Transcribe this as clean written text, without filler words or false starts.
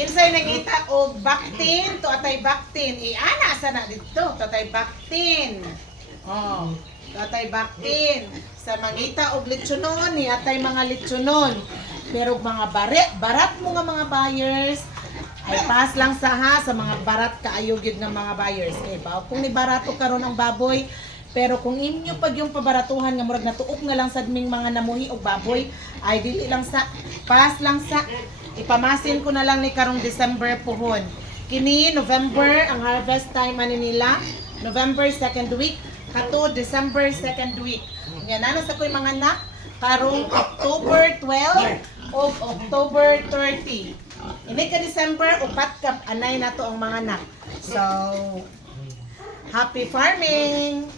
Kinsay nangita og baktin to atay baktin. Ana sa na dito tatay baktin. Oh, tatay baktin. Sa mangita og lechonon ni atay mga lechonon. Pero mga barat mo nga mga buyers ay pass lang sa mga barat kaayo gyud nga mga buyers. Kay ba kung ni barato karon ang baboy, pero kung inyo pag yung pabaratuhan nga murag natuok na lang sad ming mga namuhi og baboy, ay dili lang sa pass lang sa ipamasin ko na lang ni karong December puhon. Kini November ang harvest time ani nila. November 2nd week kato December 2nd week. Nga nana sa koy mga anak karong October 12 o October 30. Ini ka December upat ka anay nato ang mga anak. So happy farming.